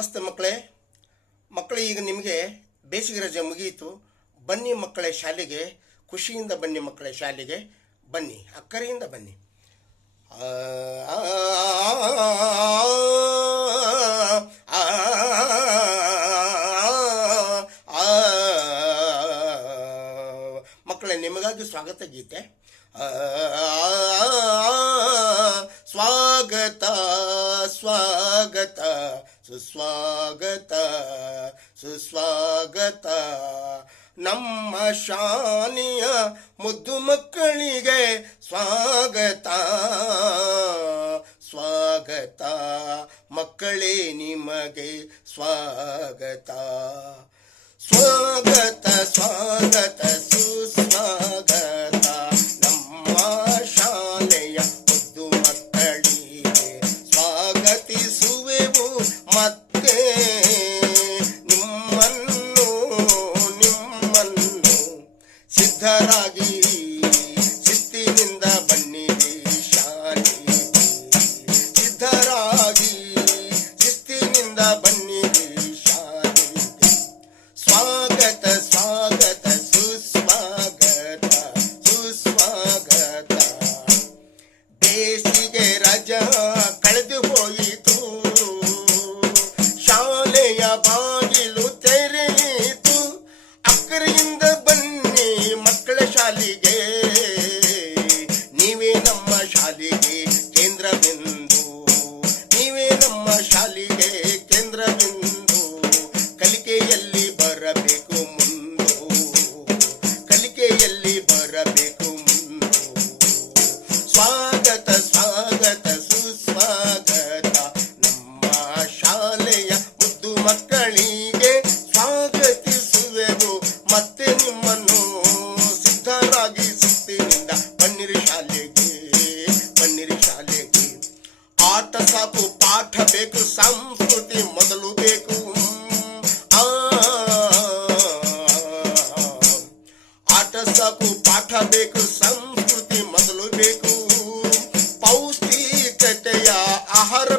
ನಮಸ್ತೆ ಮಕ್ಕಳೇ. ಮಕ್ಕಳೇ, ಈಗ ನಿಮಗೆ ಬೇಸಿಗೆ ರಜೆ ಮುಗಿಯಿತು. ಬನ್ನಿ ಮಕ್ಕಳೇ ಶಾಲೆಗೆ, ಖುಷಿಯಿಂದ ಬನ್ನಿ ಮಕ್ಕಳೇ ಶಾಲೆಗೆ. ಬನ್ನಿ, ಅಕ್ಕರೆಯಿಂದ ಬನ್ನಿ. ಮಕ್ಕಳೇ, ನಿಮಗಾಗಿ ಸ್ವಾಗತ ಗೀತೆ. ಸ್ವಾಗತ ಸ್ವಾಗತ. ಸುಸ್ವಾಗತ ಸುಸ್ವಾಗತ. ನಮ್ಮ ಶಾನಿಯ ಮುದ್ದು ಮಕ್ಕಳಿಗೆ ಸ್ವಾಗತ ಸ್ವಾಗತ. ಮಕ್ಕಳೇ ನಿಮಗೆ ಸ್ವಾಗತ. ಸ್ವಾಗತ ಸ್ವಾಗತ ಸುಸ್ವಾಗತ.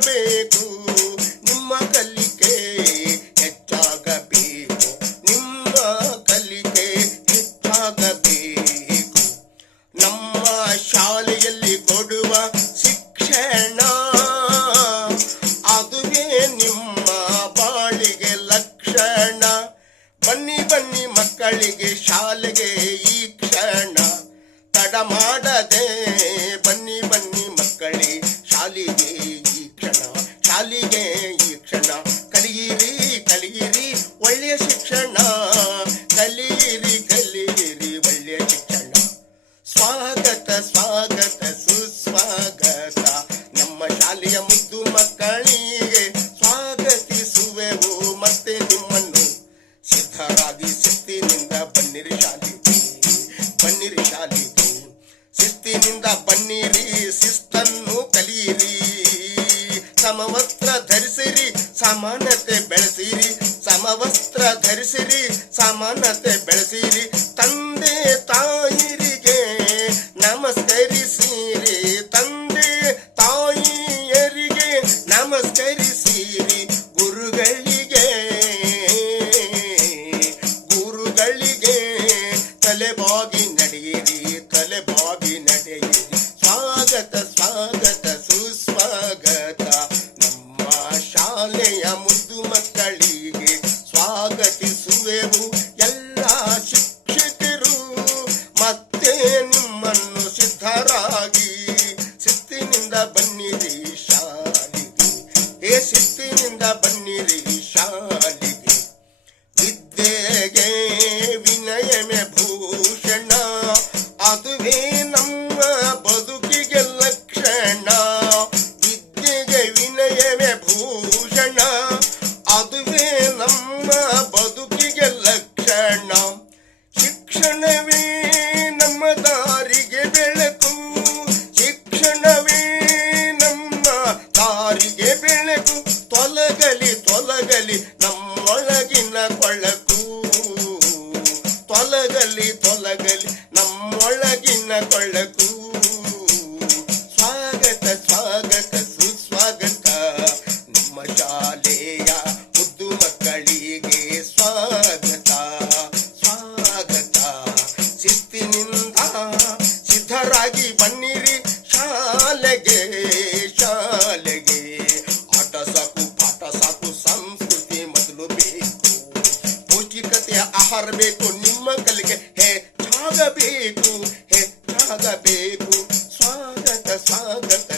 ಆಹಾರ ಬೇಕು ನಿಮ್ಮ ಕಲಿಕೆ ಹೆಚ್ಚಾಗಬೇಕು. ನಿಮ್ಮ ಕಲಿಕೆ ಹೆಚ್ಚಾಗಬೇಕು. ನಮ್ಮ ಶಾಲೆಯಲ್ಲಿ ಕೊಡುವ ಶಿಕ್ಷಣ ಅದುವೇ ನಿಮ್ಮ ಬಾಳಿಗೆ ಲಕ್ಷಣ. ಬನ್ನಿ ಬನ್ನಿ ಮಕ್ಕಳಿಗೆ ಶಾಲೆಗೆ ಈ ಕ್ಷಣ. ತಡ ಮಾಡದೆ ಸಮವಸ್ತ್ರ ಧರಿಸಿರಿ ಸಮಾನತೆ ಬೆಳೆಸಿರಿ ತಂದೆ ತಾಯಿರಿಗೆ ನಮಸ್ಕರಿಸಿರಿ. ತಂದೆ ತಾಯಿಯರಿಗೆ ನಮಸ್ಕರಿಸಿರಿ. ಶಿಸ್ತಿನಿಂದ ಬನ್ನಿರಿ ಶಾಲಿಗೆ. ವಿದ್ಯೆಗೆ ವಿನಯಮೆ ಭೂಷಣ, ಅದುವೇ ನಮ್ಮ ಬದುಕಿಗೆ ಲಕ್ಷಣ. ವಿದ್ಯೆಗೆ ವಿನಯಮೆ ಭೂಷಣ, ಅದುವೇ ನಮ್ಮ ಬದುಕಿಗೆ ಲಕ್ಷಣ. ಶಿಕ್ಷಣವೇ ನಮ್ಮೊಳಗಿನ ಕೊಳಕು. ತೊಲಗಲಿ ತೊಲಗಲಿ, ನಮ್ಮೊಳಗಿನ ಕೊಳಕು. ಸ್ವಾಗತ ಸ್ವಾಗತ, ಸುಸ್ವಾಗತ. ನಮ್ಮ ಶಾಲೆಯ ಮುದ್ದು ಮಕ್ಕಳಿಗೆ ಸ್ವಾಗತ. ಸ್ವಾಗತ. ಶಿಸ್ತಿನಿಂದ ಸಿದ್ಧರಾಗಿ ಬನ್ನಿರಿ. ಹರಬೇಕು ನಿಮ್ಮ ಕಲಿಗೆ ಹೆಚ್ಚಾಗಬೇಕು ಹೆಚ್ಚಾಗಬೇಕು ಸ್ವಾಗತ ಸ್ವಾಗತ.